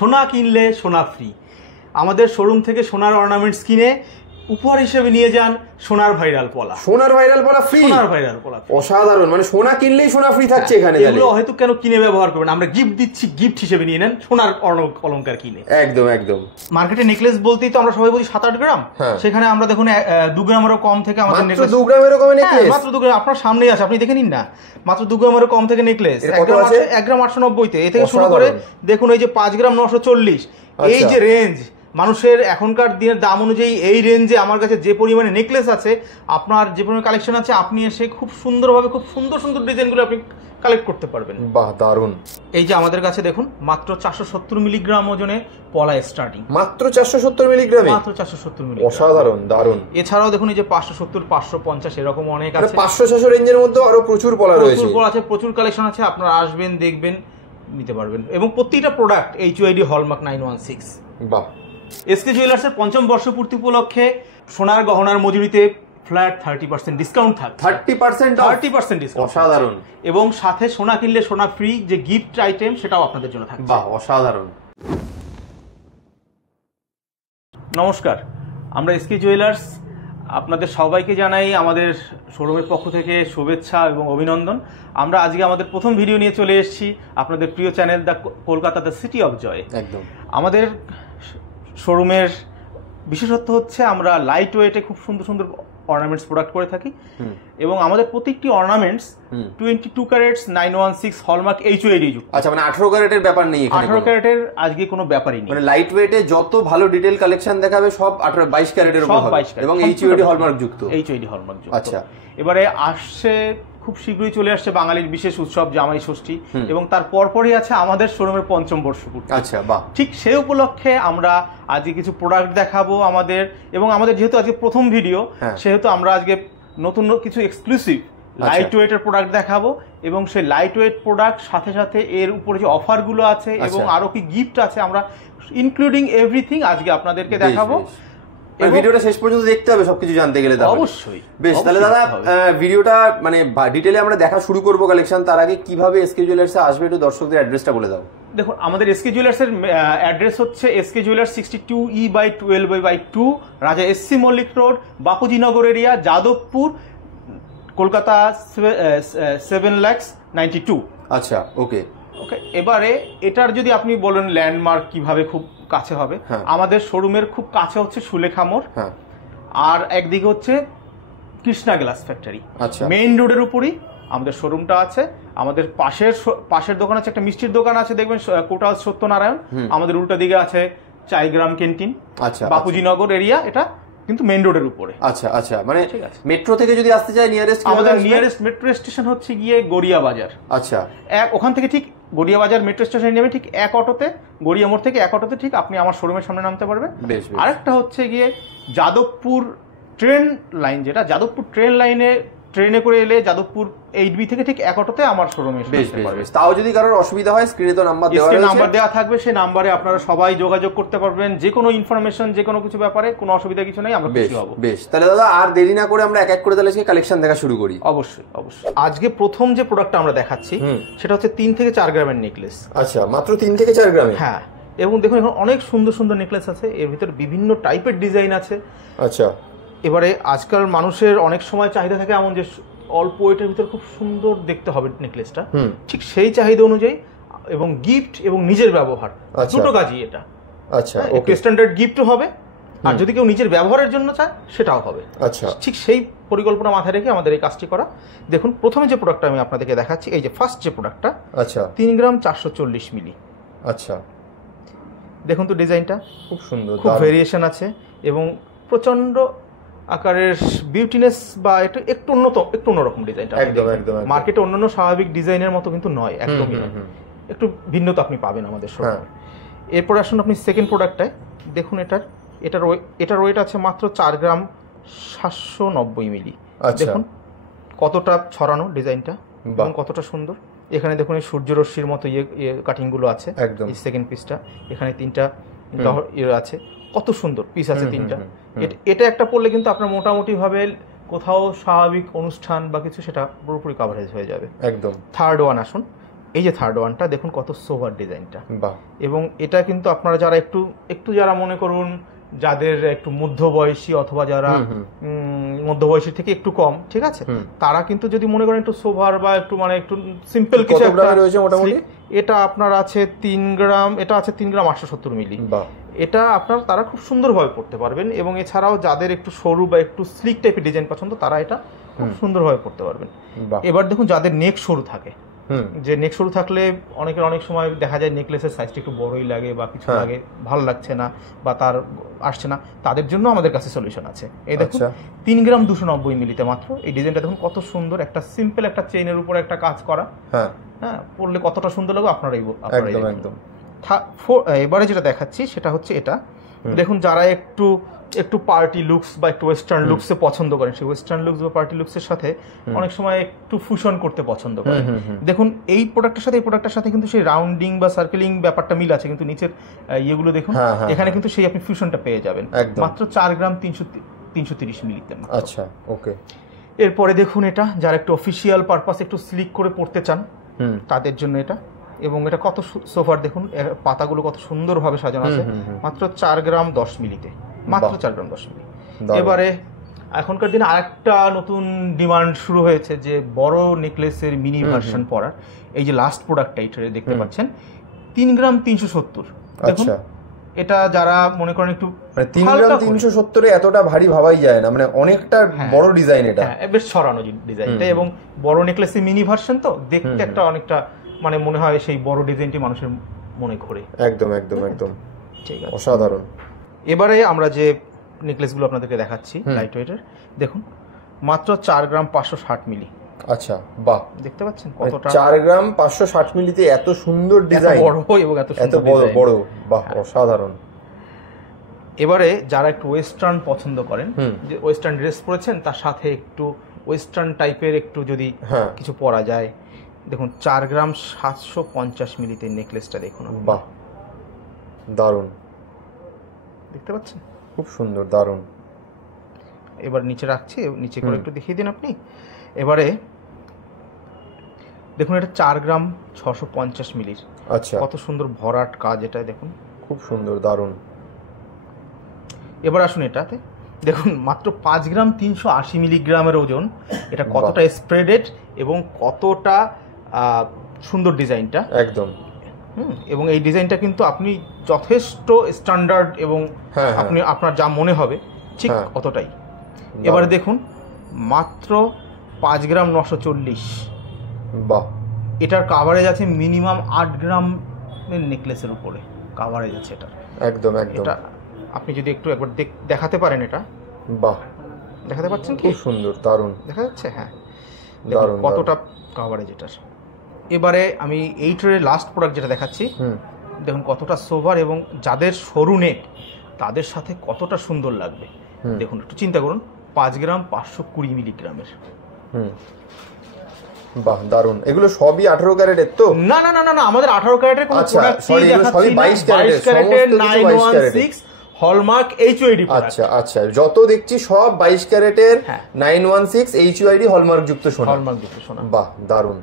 সোনা কিনলে সোনা ফ্রি। আমাদের শোরুম থেকে সোনার অর্নামেন্টস কিনে উপহার হিসেবে নিয়ে যান সোনার ভাইরাল পলা। সোনার ভাইরাল পলা ফ্রি? সোনার ভাইরাল পলা অসাধারণ, মানে সোনা কিনলেই সোনা ফ্রি থাকছে এখানে। এগুলো হয়তো কেন কিনে ব্যবহার করবেন, আমরা গিফট দিচ্ছি, গিফট হিসেবে নিয়ে নেন সোনার অলংকার কিনে। একদম একদম। মার্কেটে নেকলেস বলতেই তো আমরা সবাই বলি 7-8 গ্রাম, সেখানে আমরা দেখুন 2 গ্রামেরও কম থেকে আমাদের নেকলেস। মাত্র 2 গ্রামেরও কম নেকলেস? মাত্র 2 গ্রাম, আপনার সামনেই আছে, আপনি দেখে নিন না। মাত্র 2 গ্রামেরও কম থেকে নেকলেস 1 গ্রাম 890 তে। এ থেকে শুরু করে দেখুন এই যে 5 গ্রাম 940, এই যে রেঞ্জ মানুষের এখনকার দিনের দাম অনুযায়ী এই রেঞ্জে আমার কাছে যে পরিমাণে নেকলেস আছে, আপনার যে পরিমাণে কালেকশন আছে, আপনি এসে খুব সুন্দরভাবে খুব সুন্দর সুন্দর ডিজাইনগুলো আপনি কালেক্ট করতে পারবেন। বাহ, দারুণ। এই যে আমাদের কাছে দেখুন মাত্র 470 মিলিগ্রাম ওজনে পলা স্টার্টিং। মাত্র 470 মিলিগ্রামে? মাত্র 470 মিলিগ্রাম। অসাধারণ, দারুণ। এছাড়াও দেখুন এই যে 570 550 এরকম অনেক আছে। 500-600 রেঞ্জের মধ্যে আরো প্রচুর পলা রয়েছে। প্রচুর পলা আছে, প্রচুর কালেকশন আছে, আপনারা আসবেন, দেখবেন, নিতে পারবেন। এবং প্রত্যেকটা প্রোডাক্ট HUID হলমার্ক 916। বাহ। এসকে জুয়েলার্সের 5ম বর্ষপূর্তি উপলক্ষে সোনার গহনার মজুরিতে ফ্ল্যাট 30% ডিসকাউন্ট থাকবে। 30% ডিসকাউন্ট। অসাধারণ। এবং সাথে সোনা কিনলে সোনা ফ্রি যে গিফট আইটেম, সেটাও আপনাদের জন্য থাকবে। বাহ, অসাধারণ। নমস্কার, আমরা এসকে জুয়েলার্স আপনাদের সবাইকে জানাই আমাদের শোরুমের পক্ষ থেকে শুভেচ্ছা এবং অভিনন্দন। আমরা আজকে আমাদের প্রথম ভিডিও নিয়ে চলে এসেছি আপনাদের প্রিয় channel the Kolkata the city of joy. একদম। আমাদের শোরুমের বিশেষত্ব হচ্ছে আমরা লাইট ওয়েটে খুব সুন্দর সুন্দর অর্নামেন্টস প্রোডাক্ট করে থাকি, এবং আমাদের প্রত্যেকটি অর্নামেন্টস 22 ক্যারেটস 916 হলমার্ক HUID যুক্ত। আচ্ছা, মানে 18 ক্যারেটের ব্যাপার নেই এখানে? 18 ক্যারেটের আজকে কোনো ব্যাপারই নেই। মানে লাইট ওয়েটে যত ভালো ডিটেইল কালেকশন দেখাবে সব 22 ক্যারেটের উপর হবে এবং HUID হলমার্ক যুক্ত। HUID হলমার্ক যুক্ত। আচ্ছা, এবারে আসছে, খুব শীঘ্রই চলে আসছে বাঙালির বিশেষ উৎসব জামাই ষষ্ঠী, এবং তার পরপরই আছে আমাদের শোরুমের 5ম বর্ষপূর্তি। আচ্ছা, বাহ। ঠিক সেই উপলক্ষে আমরা আজকে কিছু প্রোডাক্ট দেখাবো আমাদের, এবং আমাদের যেহেতু আজকে প্রথম ভিডিও, সেহেতু আমরা আজকে নতুন কিছু এক্সক্লুসিভ লাইট ওয়েটের প্রোডাক্ট দেখাবো, এবং সেই লাইট ওয়েট প্রোডাক্ট সাথে সাথে এর উপরে যে অফারগুলো আছে এবং আরো কি গিফট আছে, আমরা ইনক্লুডিং এভরিথিং আজকে আপনাদেরকে দেখাবো। ভিডিওটা শেষ পর্যন্ত দেখতে হবে সবকিছু জানতে গেলে। অবশ্যই। বেশ, তাহলে দাদা ভিডিওটা মানে ডিটেইলে আমরা দেখা শুরু করব কালেকশন, তার আগে কিভাবে এসকে জুয়েলার্সে আসবে একটু দর্শকদের অ্যাড্রেসটা বলে দাও। দেখুন, আমাদের এসকে জুয়েলার্সের অ্যাড্রেস হচ্ছে এসকে জুয়েলার্স 62E/12/2, রাজা SC মল্লিক রোড, বাপুজি নগর এরিয়া, যাদবপুর, কলকাতা 7,92,000। আচ্ছা, ওকে। এবারে এটার যদি আপনি বলেন ল্যান্ডমার্ক কিভাবে খুব কাছে হবে, আমাদের শোরুমের খুব কাছে হচ্ছে সুলেখা মোড়, আর একদিকে হচ্ছে কৃষ্ণা গ্লাস ফ্যাক্টরি। আচ্ছা, মেইন রোডের উপরই আমাদের শোরুমটা আছে। আমাদের পাশের দোকান আছে, একটা মিষ্টির দোকান আছে, দেখবেন কোটাল সত্যনারায়ণ। আমাদের উল্টা দিকে আছে চাইগ্রাম ক্যান্টিন। আচ্ছা, বাপুজি নগর এরিয়া, এটা কিন্তু মেইন রোডের উপরে। আচ্ছা আচ্ছা, মানে মেট্রো থেকে যদি আসতে চাই নিয়ারেস্ট, আমাদের নিয়ারেস্ট মেট্রো স্টেশন হচ্ছে গিয়ে গড়িয়া বাজার। আচ্ছা, ওখান থেকে ঠিক গড়িয়া বাজার মেট্রো স্টেশনে নেমে ঠিক এক অটোতে, গড়িয়া মোড় থেকে এক অটোতে ঠিক আপনি আমার শোরুমের সামনে নামতে পারবেন। আরেকটা হচ্ছে গিয়ে যাদবপুর ট্রেন লাইন, যেটা যাদবপুর ট্রেন লাইনে ট্রেনে করে এলে যাদবপুর 8B থেকে ঠিক এক অটোতে আমার শোরুমে এসে পারবে। তাও যদি কারোর অসুবিধা হয়, স্ক্রিনে তো নাম্বার দেওয়া থাকবে, সেই নাম্বারে আপনারা সবাই যোগাযোগ করতে পারবেন, যে কোনো ইনফরমেশন, যে কোনো কিছু ব্যাপারে কোনো অসুবিধা কিছু নাই, আমরা খুশি হব। বেশ, তাহলে দাদা আর দেরি না করে আমরা এক এক করে তাহলে কালেকশন দেখা শুরু করি। অবশ্যই অবশ্যই। আজকে প্রথম যে প্রোডাক্টটা আমরা দেখাচ্ছি সেটা হচ্ছে 3 থেকে 4 গ্রামের নেকলেস। আচ্ছা, মাত্র 3 থেকে 4 গ্রামে? হ্যাঁ, এবং দেখুন এখন অনেক সুন্দর সুন্দর নেকলেস আছে, এর ভিতরে বিভিন্ন টাইপের ডিজাইন আছে। আচ্ছা, এবারে আজকাল মানুষের অনেক সময় চাহিদা থাকে এমন যে অল্প ওয়েটের ভিতরে খুব সুন্দর দেখতে হবে নেকলেসটা, ঠিক সেই চাহিদা অনুযায়ী, এবং গিফট এবং নিজের ব্যবহার দুটো কাজই এটা। আচ্ছা, ওকে, স্ট্যান্ডার্ড গিফটও হবে, আর যদি কেউ নিজের ব্যবহারের জন্য চায় সেটাও হবে। আচ্ছা, ঠিক সেই পরিকল্পনা মাথায় রেখে আমাদের এই কাজটি করা। দেখুন, প্রথমে যে প্রোডাক্টটা আমি আপনাদেরকে দেখাচ্ছি, এই যে ফার্স্ট যে প্রোডাক্টটা, আচ্ছা, 3 গ্রাম 440 মিলি। আচ্ছা, দেখুন তো ডিজাইনটা খুব সুন্দর, খুব ভেরিয়েশন আছে, এবং প্রচন্ড আকারের বিউটিনেস, বা একটু অন্যরকম ডিজাইনটা। একদম একদম, মার্কেটে অন্যান্য স্বাভাবিক ডিজাইনের মতো কিন্তু নয়, একদমই নয়, একটু ভিন্নতা আপনি পাবেন আমাদের শোরুমে। এরপর আসুন আপনি সেকেন্ড প্রোডাক্টটায়, দেখুন এটার ওয়েট আছে মাত্র 4 গ্রাম 790 মিলি। দেখুন কতটা ছড়ানো ডিজাইনটা এবং কতটা সুন্দর। এখানে দেখুন এই সূর্যরশ্মির মতো কাটিংগুলো আছে, এই সেকেন্ড পিসটা, এখানে 3টা আছে, কত সুন্দর পিস আছে 3টা। এটা একটা পড়লে কিন্তু আপনার মোটামুটি ভাবে কোথাও স্বাভাবিক অনুষ্ঠান বা কিছু, সেটা পুরোপুরি কভারেজ হয়ে যাবে। একদম। থার্ড ওয়ান আসুন, এই যে থার্ড ওয়ানটা দেখুন কত সোভার ডিজাইনটা, বাহ, এবং এটা কিন্তু আপনারা যারা একটু যারা মনে করুন যাদের একটু মধ্যবয়সী অথবা যারা মধ্যবয়সী থেকে একটু কম, ঠিক আছে, তারা কিন্তু যদি মনে করেন একটু সোভার বা একটু মানে একটু সিম্পল কিছু একটা রয়েছে মোটামুটি। এটা আপনার আছে 3 গ্রাম, এটা আছে 3 গ্রাম 870 মিলি। এটা আপনার তারা খুব সুন্দরভাবে পড়তে পারবেন, এবং এছাড়াও যাদের একটু সরু বা একটু স্লিক টাইপের ডিজাইন পছন্দ তারা এটা খুব সুন্দরভাবে পড়তে পারবেন। এবার দেখুন যাদের নেক সরু থাকে, যে নেক সরু থাকলে অনেক সময় দেখা যায় নেকলেসের সাইজটা একটু বড়ই লাগে বা কিছু লাগে, ভালো লাগছে না বা তার আসছে না, তাদের জন্য আমাদের কাছে সলিউশন আছে। এই দেখুন 3 গ্রাম 290 মিলিতে মাত্র এই ডিজাইনটা দেখুন কত সুন্দর, একটা সিম্পল একটা চেইনের উপর একটা কাজ করা, হ্যাঁ, পড়লে কতটা সুন্দর লাগে আপনারাই একদম। এবারে যেটা দেখাচ্ছি সেটা হচ্ছে এটা দেখুন, যারা একটু পার্টি লুকস বা একটু ওয়েস্টার্ন লুকসে পছন্দ করেন, সেই ওয়েস্টার্ন লুকস বা পার্টি লুকসের সাথে অনেক সময় একটু ফুশন করতে পছন্দ করেন, দেখুন এই প্রোডাক্টের সাথে কিন্তু সেই রাউন্ডিং বা সার্কেলিং ব্যাপারটা মিল আছে, কিন্তু নিচের ইয়েগুলো দেখুন, এখানে কিন্তু সেই আপনি ফিউশনটা পেয়ে যাবেন মাত্র 4 গ্রাম 330 মিলিতে। আচ্ছা, ওকে। এরপরে দেখুন এটা যারা একটু অফিসিয়াল পারপাস একটু স্লিক করে পড়তে চান তাদের জন্য এটা, এবং এটা কত সোফার দেখুন, পাতাগুলো কত সুন্দরভাবে সাজানো আছে, মাত্র 4 গ্রাম 10 মিলিতে, মাত্র 4 গ্রাম 10 মিলি। এবারে এখনকার দিনে আরেকটা নতুন ডিমান্ড শুরু হয়েছে যে বড় নেকলেসের মিনি ভার্সন পরার। এই যে লাস্ট প্রোডাক্টটা এটা দেখতে পাচ্ছেন 3 গ্রাম 370, দেখুন এটা যারা মনে করেন একটু 3 গ্রাম 370 এ এতটা ভারী ভাবাই যায় না, মানে অনেকটা বড় ডিজাইন, এটা বেশ ছড়ানো ডিজাইনটা, এবং বড় নেকলেসের মিনি ভার্সন তো দেখতে একটা অনেকটা মানে মনে হয় সেই বড় ডিজাইনটি মানুষের মনে ঘোরে। একদম একদম একদম ঠিক আছে, অসাধারণ। এবারে আমরা যে নেকলেসগুলো আপনাদেরকে দেখাচ্ছি লাইট ওয়েটের, দেখুন মাত্র 4 গ্রাম 560 মিলি। আচ্ছা, বাহ, দেখতে পাচ্ছেন কতটা, 4 গ্রাম 560 মিলিতে এত সুন্দর ডিজাইন, বড় এবং এত বড়, বাহ, অসাধারণ। এবারে যারা একটু ওয়েস্টার্ন পছন্দ করেন, যে ওয়েস্টার্ন ড্রেস পরেছেন তার সাথে একটু ওয়েস্টার্ন টাইপের একটু যদি কিছু পরা যায়, দেখুন 4 গ্রাম 750 মিলিতে নেকলেসটা দেখুন, বাহ, দারুণ, দেখতে পাচ্ছেন খুব সুন্দর, দারুণ। এবার নিচে রাখছি, নিচে করে একটু দেখিয়ে দিন আপনি। এবারে দেখুন এটা 4 গ্রাম 650 মিলির, আচ্ছা, কত সুন্দর ভরাট কাজ, এটা দেখুন খুব সুন্দর, দারুণ। এবার আসুন এটাতে দেখুন মাত্র 5 গ্রাম 380 মিলিগ্রামের ওজন, এটা কতটা স্প্রেডেড এবং কতটা সুন্দর ডিজাইনটা, একদম। এবং এই ডিজাইনটা কিন্তু আপনি যথেষ্ট স্ট্যান্ডার্ড এবং আপনি আপনার যা মনে হবে ঠিক অতটাই। এবারে দেখুন মাত্র 5 গ্রাম 940, বাহ, এটার কাভারেজ আছে মিনিমাম 8 গ্রামের নেকলেসের উপরে কাভারেজ আছে এটা, একদম একদম। এটা আপনি যদি একটু একবার দেখাতে পারেন, এটা বাহ, দেখাতে পাচ্ছেন কি, খুব সুন্দর, দারুণ দেখা যাচ্ছে, হ্যাঁ, কতটা কাভারেজ এটার। এবারে আমি এই ট্রের লাস্ট প্রোডাক্ট যেটা দেখাচ্ছি, দেখুন কতটা সোভার, এবং যাদের সরু নেক তাদের সাথে কতটা সুন্দর লাগবে, দেখুন একটু চিন্তা করুন, 5 গ্রাম 520 মিলিগ্রামের, বাহ, দারুণ। এগুলো সবই 18 ক্যারেটের তো? না না না না, আমাদের 18 ক্যারেটের কোনো প্রোডাক্ট নেই, দেখাচ্ছি 22 ক্যারেটের 916 হলমার্ক এইচইডি প্রোডাক্ট। আচ্ছা আচ্ছা, যত দেখছি সব 22 ক্যারেটের 916 এইচইডি হলমার্ক যুক্ত সোনা, বাহ, দারুণ।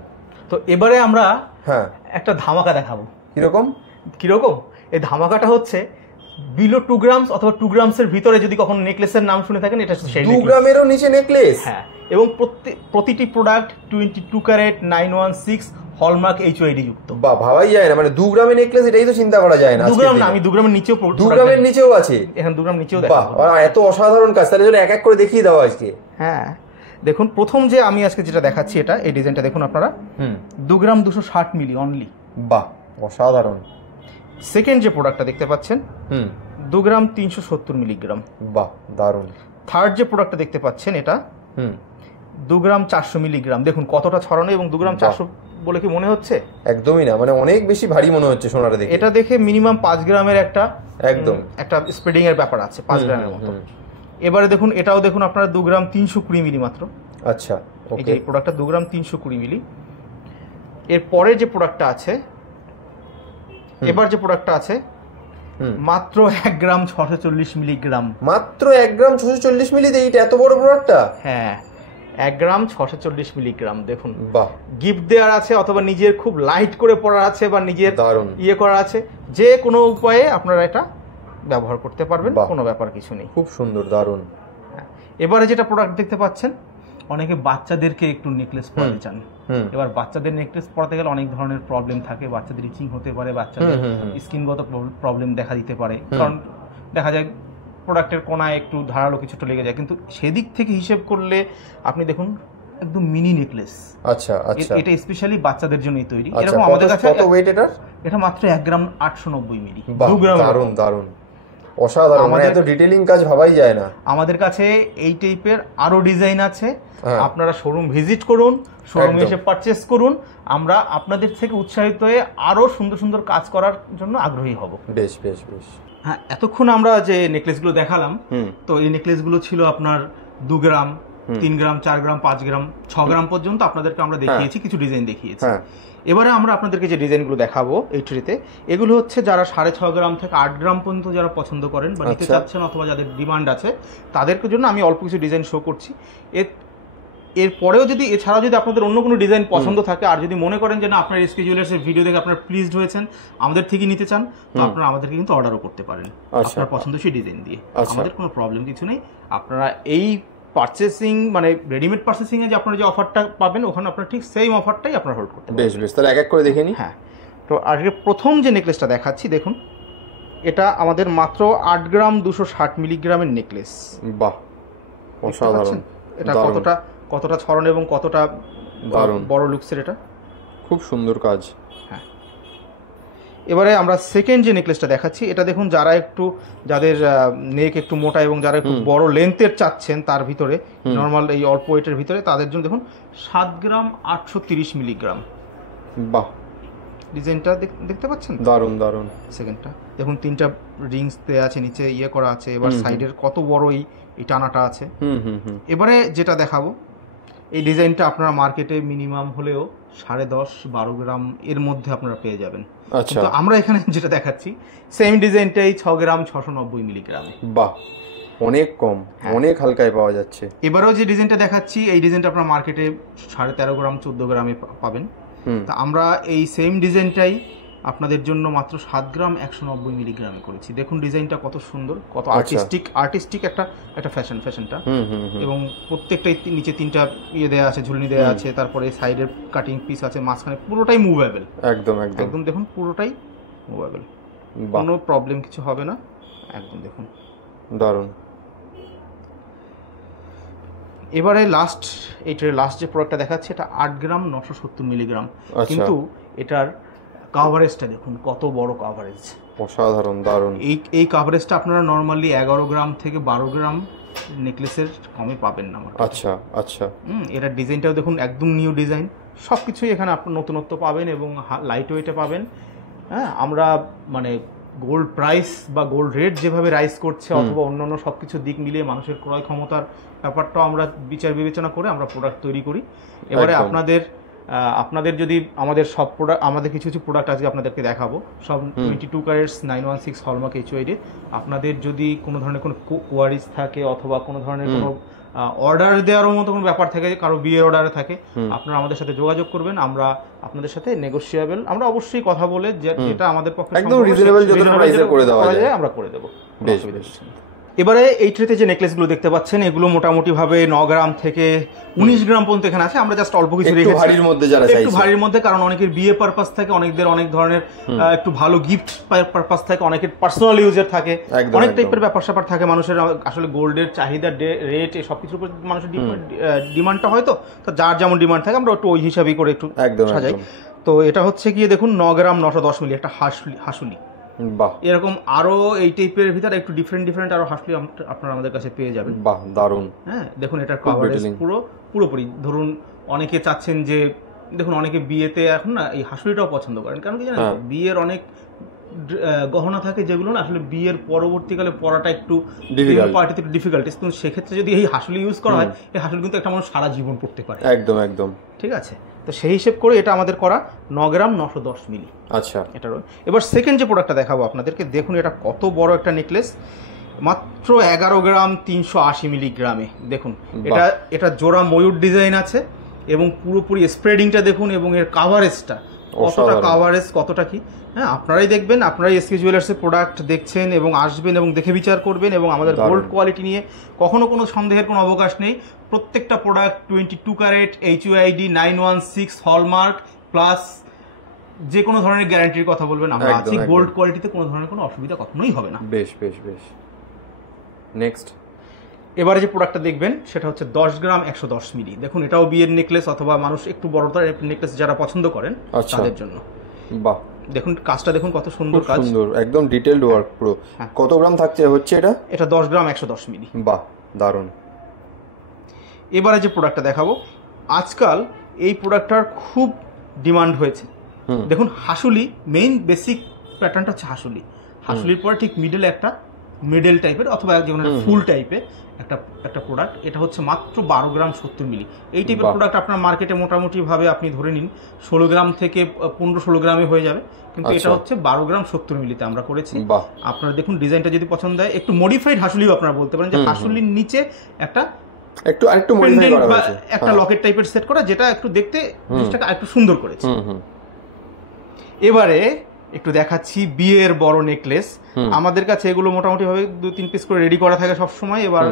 তো এবারে আমরা একটা ধামাকা দেখাবো। কিরকম? এই ধামাকাটা হচ্ছে বিলো 2 গ্রামস অথবা 2 গ্রামসের ভিতরে যদি কখনো নেকলেসের নাম শুনে থাকেন, এটা সেই 2 গ্রামেরও নিচে নেকলেস, হ্যাঁ, এবং প্রতিটি প্রোডাক্ট 22 ক্যারেট 916 হলমার্ক এইচইডি যুক্ত। বাহ, ভাবাই যায় না, মানে 2 গ্রামের নেকলেস, এটাই তো চিন্তা করা যায় না। 2 গ্রাম না, আমি 2 গ্রামের নিচেও, 2 গ্রামের নিচেও আছে, এখন 2 গ্রাম নিচেও বাহ, এত অসাধারণ কাজ, তাহলে এক এক করে দেখিয়ে দাও আজকে। হ্যাঁ, দেখুন প্রথম যে আমি আজকে যেটা দেখাচ্ছি, এটা এই ডিজাইনটা দেখুন আপনারা, 2 গ্রাম 260 মিলি অনলি, বাহ, অসাধারণ। সেকেন্ড যে প্রোডাক্টটা দেখতে পাচ্ছেন 2 গ্রাম 370 মিলিগ্রাম, বাহ, দারুণ। থার্ড যে প্রোডাক্টটা দেখতে পাচ্ছেন এটা 2 গ্রাম 400 মিলিগ্রাম, দেখুন কতটা ছড়ানো, এবং 2 গ্রাম 400 বলে কি মনে হচ্ছে? একদমই না, মানে অনেক বেশি ভারী মনে হচ্ছে সোনাটা দেখে। এটা দেখে মিনিমাম 5 গ্রামের একটা স্প্রেডিং এর ব্যাপার আছে, 5 গ্রামের মতো। এবারে দেখুন এটাও দেখুন আপনারা 2 গ্রাম 320 মিলি মাত্র। আচ্ছা, ওকে, এই প্রোডাক্টটা 2 গ্রাম 320 মিলি। এর পরে যে প্রোডাক্টটা আছে, এবার যে প্রোডাক্টটা আছে মাত্র 1 গ্রাম 640 মিলিগ্রাম, মাত্র 1 গ্রাম 640 মিলি দিয়ে এত বড় প্রোডাক্টটা? হ্যাঁ, 1 গ্রাম 640 মিলিগ্রাম। দেখুন বাহ, গিফট দেওয়ার আছে অথবা নিজের খুব লাইট করে পড়ার আছে বা নিজের দারুণ। ইয়ে করার আছে, যে কোনো উপায়ে আপনারা এটা ব্যবহার করতে পারবেন, বাহ। কোনো ব্যাপার কিছু নেই। খুব সুন্দর, দারুণ। এবারে যেটা প্রোডাক্ট দেখতে পাচ্ছেন, অনেকে বাচ্চাদেরকে একটু নেকলেস পরাতে চান। এবার বাচ্চাদের নেকলেস পরাতে গেলে অনেক ধরনের প্রবলেম থাকে, বাচ্চাদের ইচিং হতে পারে, বাচ্চাদের স্কিনগত প্রবলেম দেখা দিতে পারে, কারণ দেখা যায় প্রোডাক্টের কোনায় একটু ধারালো কিছুটা লেগে যায়, কিন্তু সেদিক থেকে হিসেব করলে আপনি দেখুন একদম মিনি নেকলেস। আচ্ছা আচ্ছা, এটা স্পেশালি বাচ্চাদের জন্যই তৈরি। আচ্ছা, এরকম আমাদের কাছে কত ওয়েট এটা? এটা মাত্র 1 গ্রাম 890 মিলি। বাহ, 2 গ্রাম। দারুণ দারুণ, অসাধারণ, মানে এত ডিটেইলিং কাজ ভাবাই যায় না। আমাদের কাছে এই টাইপের আরো ডিজাইন আছে, আপনারা শোরুম ভিজিট করুন, শোরুমে এসে পারচেস করুন, আমরা আপনাদের থেকে উৎসাহিত হয়ে আরো সুন্দর সুন্দর কাজ করার জন্য আগ্রহী হব। বেশ বেশ বেশ। হ্যাঁ, এতক্ষণ আমরা যে নেকলেসগুলো দেখালাম, তো এই নেকলেসগুলো ছিল আপনার 2 গ্রাম, 3 গ্রাম, 4 গ্রাম, 5 গ্রাম, 6 গ্রাম পর্যন্ত আপনাদেরকে আমরা দেখিয়েছি, কিছু ডিজাইন দেখিয়েছি। এবারে আমরা আপনাদেরকে যে ডিজাইনগুলো দেখাবো এই ট্রিতে, এগুলো হচ্ছে যারা 6.5 গ্রাম থেকে 8 গ্রাম পর্যন্ত যারা পছন্দ করেন বা নিতে চাচ্ছেন অথবা যাদের ডিমান্ড আছে, তাদেরকে জন্য আমি অল্প কিছু ডিজাইন শো করছি। এরপরেও যদি এছাড়াও যদি আপনাদের অন্য কোনো ডিজাইন পছন্দ থাকে, আর যদি মনে করেন যে না আপনার এসকে জুয়েলার্সের ভিডিও দেখে আপনারা প্লিজড হয়েছেন, আমাদের থেকে নিতে চান, তো আপনারা আমাদেরকে কিন্তু অর্ডারও করতে পারেন আপনার পছন্দসই ডিজাইন দিয়ে। আমাদের কোনো প্রবলেম কিছু নেই। আপনারা এই পারচেসিং মানে রেডিমেড পারচেসিং এ যে আপনারা যে অফারটা পাবেন, ওখানে আপনারা ঠিক সেম অফারটাই আপনারা হোল্ড করতে পারবেন। বেশ বেশ, তাহলে এক এক করে দেখে নিই। হ্যাঁ, তো আজকে প্রথম যে নেকলেসটা দেখাচ্ছি, দেখুন এটা আমাদের মাত্র 8 গ্রাম 260 মিলিগ্রামের নেকলেস। বাহ, অসাধারণ। এটা কতটা ছড়ন এবং কতটা বড় লুকসের, এটা খুব সুন্দর কাজ। হ্যাঁ, এবারে আমরা সেকেন্ড যে নেকলেসটা দেখাচ্ছি, এটা দেখুন যাদের নেক একটু মোটা এবং যারা একটু বড় লেন্থের চাচ্ছেন, তার ভিতরে নর্মাল এই অল্প ওয়েটের ভিতরে, তাদের জন্য দেখুন 7 গ্রাম 830 মিলিগ্রাম। বাহ, ডিজাইনটা দেখতে পাচ্ছেন? দারুণ দারুণ। সেকেন্ডটা দেখুন, 3টা রিংস দেওয়া আছে, নিচে ইয়ে করা আছে, এবার সাইডের কত বড় এই টানাটা আছে। এবারে যেটা দেখাবো, এই ডিজাইনটা আপনারা মার্কেটে মিনিমাম হলেও 10.5-12 গ্রাম এর মধ্যে আপনারা পেয়ে যাবেন। আচ্ছা, তো আমরা এখানে যেটা দেখাচ্ছি সেম ডিজাইনটাই 6 গ্রাম 690 মিলিগ্রামে। বাহ, অনেক কম, অনেক হালকায় পাওয়া যাচ্ছে। এবারেও যে ডিজাইনটা দেখাচ্ছি, এই ডিজাইনটা আপনারা মার্কেটে 13.5 গ্রাম 14 গ্রামে পাবেন। তা আমরা এই সেম ডিজাইনটাই আপনাদের জন্য মাত্র 7 গ্রাম 190 মিলিগ্রামে করেছি। দেখুন ডিজাইনটা কত সুন্দর, কত আর্টিস্টিক একটা ফ্যাশনটা। এবং প্রত্যেকটাই নিচে 3টা ইয়ে দেওয়া আছে, ঝুলনি দেওয়া আছে, তারপরে সাইডের কাটিং পিস আছে, মাঝখানে পুরোটাই মুভেবল। একদম দেখুন পুরোটাই মুভেবল, কোনো প্রবলেম কিছু হবে না। একদম দেখুন দারুণ। এবারে লাস্ট যে প্রোডাক্টটা দেখাচ্ছি, এটা 8 গ্রাম 970 মিলিগ্রাম, কিন্তু এটার কাভারেজটা দেখুন কত বড় কাভারেজ, অসাধারণ, দারুণ। এই কাভারেজটা আপনারা নর্মালি 11 গ্রাম থেকে 12 গ্রাম নেকলেসের কমে পাবেন না। আচ্ছা আচ্ছা, এটার ডিজাইনটাও দেখুন একদম নিউ ডিজাইন, সবকিছুই এখানে আপনার নতুনত্ব পাবেন এবং লাইট ওয়েটে পাবেন। হ্যাঁ, আমরা মানে গোল্ড প্রাইস বা গোল্ড রেট যেভাবে রাইজ করছে অথবা অন্যান্য সবকিছু দিক মিলিয়ে মানুষের ক্রয় ক্ষমতার ব্যাপারটাও আমরা বিচার বিবেচনা করে আমরা প্রোডাক্ট তৈরি করি। এবারে আপনাদের যদি আমাদের কিছু প্রোডাক্ট আজকে আপনাদেরকে দেখাবো, সব 22 ক্যারেটস 916 হলমার্ক HUID। আপনাদের যদি কোনো ধরনের কোনো কোয়ারিজ থাকে অথবা কোনো ধরনের কোনো অর্ডার দেওয়ার মতো কোনো ব্যাপার থাকে, কারো বিয়ের অর্ডারে থাকে, আপনারা আমাদের সাথে যোগাযোগ করবেন। আমরা আপনাদের সাথে নেগোশিয়েবল, আমরা অবশ্যই কথা বলে যেটা আমাদের পক্ষে একদম রিজনেবল যতটা প্রাইসে করে দেওয়া যায় আমরা করে দেবো। এবারে এই ট্রেতে যে নেকলেসগুলো দেখতে পাচ্ছেন, এগুলো মোটামুটি ভাবে 9 গ্রাম থেকে 19 গ্রাম পর্যন্ত এখানে আছে। আমরা জাস্ট অল্প কিছু রেখেছি, একটু ভারীর মধ্যে, কারণ অনেকের বিয়ে পারপাস থাকে, অনেকদের অনেক ধরনের একটু ভালো গিফট পারপাস থাকে, অনেকের পার্সোনাল ইউজের থাকে, অনেক টাইপের ব্যাপার স্যাপার থাকে। মানুষের আসলে গোল্ডের চাহিদা, রেট, এই সবকিছুর উপর মানুষের ডিমান্ডটা হয়তো যার যেমন ডিমান্ড থাকে, আমরা একটু ওই হিসাবেই করে একটু সাজাই। তো এটা হচ্ছে গিয়ে দেখুন 9 গ্রাম 910 মিলি একটা হাসুলি। এরকম আরো এই টাইপের ভিতরে একটু ডিফারেন্ট আরো হাসলি আপনারা আমাদের কাছে পেয়ে যাবেন। বাহ, দারুণ। হ্যাঁ, দেখুন এটার কভারেজ পুরোপুরি। ধরুন অনেকে চাচ্ছেন যে, দেখুন অনেকে বিয়েতে এখন না এই হাসুলিটাও পছন্দ করেন, কারণ কি জানেন, বিয়ের অনেক গহনা থাকে যেগুলো না আসলে বিয়ের পরবর্তীকালে পরাটা একটু পার্টিতে ডিফিকাল্টিস, কিন্তু সেক্ষেত্রে যদি এই হাসুলি ইউজ করা হয়, এই হাসুলি কিন্তু একটা মানুষ সারা জীবন পড়তে পারে। একদম ঠিক আছে। তো সেই হিসেব করে এটা আমাদের করা 9 গ্রাম 910 মিলি। আচ্ছা, এটার এবার সেকেন্ড যে প্রোডাক্টটা দেখাবো আপনাদেরকে, দেখুন এটা কত বড় একটা নেকলেস। মাত্র 11 গ্রাম 380 মিলিগ্রামে। দেখুন এটা জোড়া ময়ূর ডিজাইন আছে এবং পুরোপুরি স্প্রেডিংটা দেখুন এবং এর কাভারেজটা কতটা কাভারেজ কতটা কি। হ্যাঁ, আপনারাই দেখবেন, আপনারাই এসকে জুয়েলার্সের প্রোডাক্ট দেখছেন এবং আসবেন এবং দেখে বিচার করবেন এবং আমাদের গোল্ড কোয়ালিটি নিয়ে কখনো কোনো সন্দেহের কোনো অবকাশ নেই। প্রত্যেকটা product 22 carat HUID 916 hallmark plus যে কোনো ধরনের গ্যারান্টির কথা বলবেন আমরা আছি। গোল্ড কোয়ালিটিতে কোনো ধরনের কোনো অসুবিধা কখনোই হবে না। বেশ বেশ বেশ। নেক্সট এবারে যে প্রোডাক্টটা দেখবেন সেটা হচ্ছে 10 গ্রাম 110 মিলি। দেখুন এটাও বিয়ের নেকলেস অথবা মানুষ একটু বড় নেকলেস যারা পছন্দ করেন তাদের জন্য। বাহ, দেখুন কাজটা দেখুন কত সুন্দর কাজ, সুন্দর একদম ডিটেইলড ওয়ার্ক পুরো। কত গ্রাম থাকছে হচ্ছে এটা 10 গ্রাম 110 মিলি। বাহ, দারুণ। এবারে যে প্রোডাক্টটা দেখাবো, আজকাল এই প্রোডাক্টটার খুব ডিমান্ড হয়েছে। দেখুন হাসুলি, মেইন বেসিক প্যাটার্নটা হচ্ছে হাসুলি। হাসুলির পরে ঠিক মিডলে একটা মিডল টাইপের অথবা যেমন ফুল টাইপের একটা প্রোডাক্ট। এটা হচ্ছে মাত্র 12 গ্রাম 70 মিলি। এই টাইপের প্রোডাক্ট আপনার মার্কেটে মোটামুটি ভাবে আপনি ধরে নিন 16 গ্রাম থেকে 15-16 গ্রামে হয়ে যাবে, কিন্তু এটা হচ্ছে 12 গ্রাম 70 মিলিতে আমরা করেছি। আপনারা দেখুন ডিজাইনটা যদি পছন্দ হয়, একটু মডিফাইড হাসুলিও আপনারা বলতে পারেন যে হাসুলির নিচে আরেকটু মডিফাই করা হয়েছে, একটা লকেট টাইপের সেট করা, যেটা একটু দেখতে জিনিসটাকে আরেকটু সুন্দর করেছে। এবারে একটু দেখাচ্ছি বিয়ের বড় নেকলেস। আমাদের কাছে এগুলো মোটামুটি ভাবে 2-3 পিস করে রেডি করা থাকে সব সময়। এবার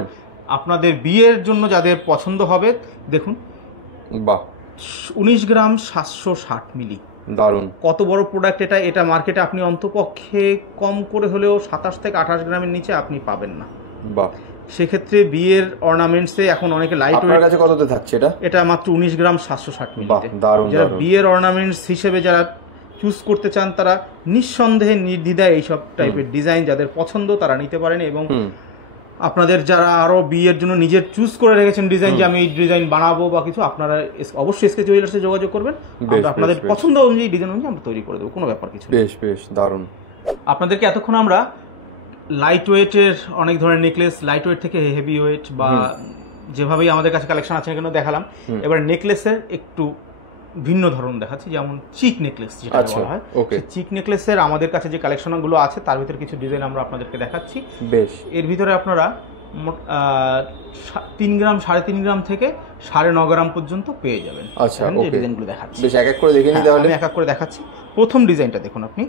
আপনাদের বিয়ের জন্য যাদের পছন্দ হবে, দেখুন বাহ 19 গ্রাম 760 মিলি। দারুণ, কত বড় প্রোডাক্ট এটা। এটা মার্কেটে আপনি অন্তপক্ষে কম করে হলেও 27 থেকে 28 গ্রামের নিচে আপনি পাবেন না। বাহ, সেক্ষেত্রে বিয়ের অর্নামেন্টসে এখন অনেকে লাইট ওয়েট। আপনার কাছে কততে থাকছে এটা মাত্র 19 গ্রাম 760 মিলিতে। দারুণ, যারা বিয়ের অর্নামেন্টস হিসেবে যারা চুজ করতে চান তারা নিঃসন্দেহে নির্দ্বিধায় এইসব টাইপের ডিজাইন যাদের পছন্দ তারা নিতে পারেন। এবং আপনাদের যারা আরো বিয়ের জন্য নিজের চুজ করে রেখেছেন ডিজাইন, যে আমি এই ডিজাইন বানাবো বা কিছু, আপনারা অবশ্যই এসকে জুয়েলার্সে যোগাযোগ করবেন। আমরা আপনাদের পছন্দ অনুযায়ী ডিজাইন অনুযায়ী আমরা তৈরি করে দেবো, কোনো ব্যাপার কিছু। বেশ বেশ দারুণ। আপনাদেরকে এতক্ষণ আমরা লাইট ওয়েটের অনেক ধরনের নেকলেস, লাইট ওয়েট থেকে হেভি ওয়েট বা যেভাবেই আমাদের কাছে কালেকশন আছে এখানে দেখালাম। এবার নেকলেসের একটু ভিন্ন ধরন দেখাচ্ছি, যেমন চিক নেকলেস যেটা বলা হয়। চিক নেকলেসের আমাদের কাছে যে কালেকশনগুলো আছে তার ভিতরে কিছু ডিজাইন আমরা আপনাদেরকে দেখাচ্ছি। বেশ, এর ভিতরে আপনারা 3 গ্রাম 3.5 গ্রাম থেকে 9.5 গ্রাম পর্যন্ত পেয়ে যাবেন। যে ডিজাইনগুলো দেখাচ্ছি বেশ এক এক করে দেখে নিতে হবে। আমি এক এক করে দেখাচ্ছি। প্রথম ডিজাইনটা দেখুন আপনি,